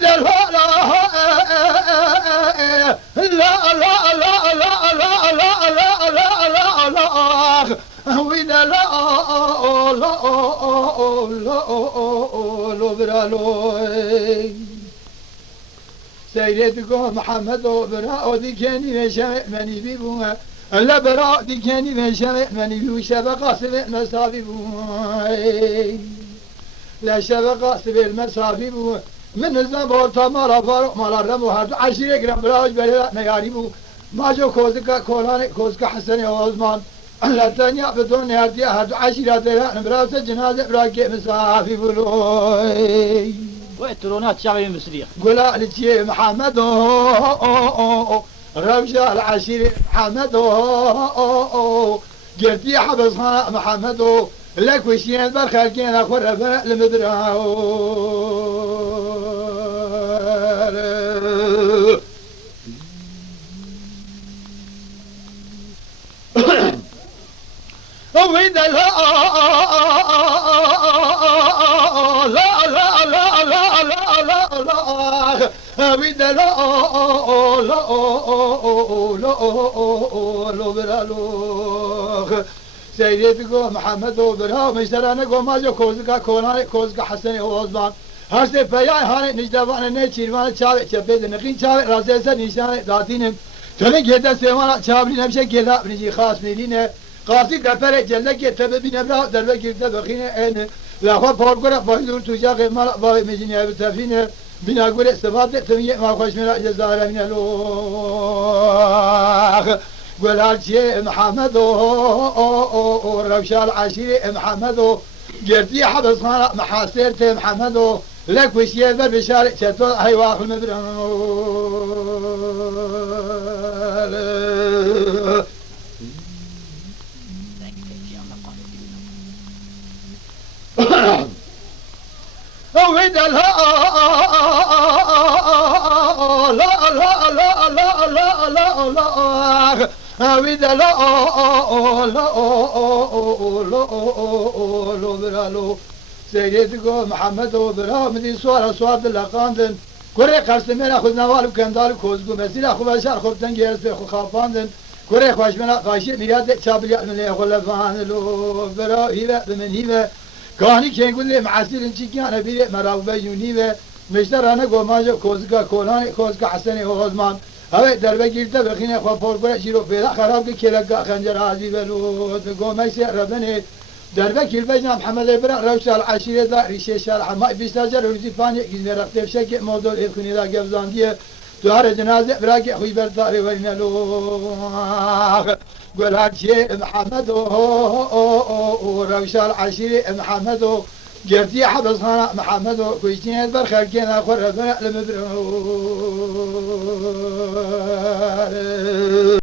وإذا لا لا لا لا لا لا لا لا لا لا لا وإذا لا لا لا برالوي سيدكم محمد براء ذكاني وشمع مني بيبوها لا براء ذكاني وشمع مني بيبوها شبقى سبع مسابي بوها لا شبقى سبع مسابي بوها من الزنبور تمارا فاروق مالا رمو هردو عشيرة گرم براج بلد نياري بو ما جو كوزكا كولاني كوزكا حسني وعثمان لا تانيا بدون نهاردي هردو عشيرة دلان براس جنازة براكي مسافي بلوي وإترونات شعبي مصرية قولا لتي محمد روشة العشيرة محمد قلتي حبس محمد لك وشين بالخالكين أخور ربنا لمدرعو وإذا لا لا لا لا لا لا لا لا وإذا لا لا لا برالوخ سيدكم محمد وبرها مشترانكم ما جو كوزكا كوناني كوزكا حسني وعثمان هرسي فياي هاني نجدبان نيچيرمان چاوي چبيد نقين چاوي رازيسا نيشان داتينم تمن جدا سيوانا چاوي نمشي جدا بنجي خاص ميلين قاصي دفر جلك تبي نبرا دربه كيرته بخينه ان لا خو فورغرا فايدور توجا قيمه باي مجنيه بتفينه بنا قول استفاد تمي ما خوش من جزائر من لو قول هالشي محمد روشال عشيري محمد جرتي حبس خان محاسرت محمد لك وشي بشارع شتو هي واخل مبرم وإذا لا لا لا لا لا لا لا لا وإذا لا لا برالو سيدكم محمد وبرا مدي سوار سوار اللقاندن كوري قرسمين أخذ نوال وكندال كوزقو مسير أخو بشار خبتن جيرس بخو خافاندن كوري خوش منا قاشي مياد شابليات من يقول فان لو برا هيبة بمن هيبة كاني كان يقول لي معسير انشي كان بيري مراوبة يونيبة مشتر أنا قوماجو كوزقا كولاني كوزقا حسني وغزمان هاي دربه گیرته بخینه خو پورگره شیرو پیدا خراب که کلگا خنجر عزیز بلود قومي سر ربني دربه گیر بجنا محمد ابراهيم روش العشيره دا ريشه شرع ما بيستاجر وزيفاني گيز رفته بشك موضوع الخني دا گبزانديه دوار جنازه براك خوي برداري وين لو قول هالشي محمد روش العشيره محمد جرتي حبس خان محمد كويشين برخر كنا خرب لمبرو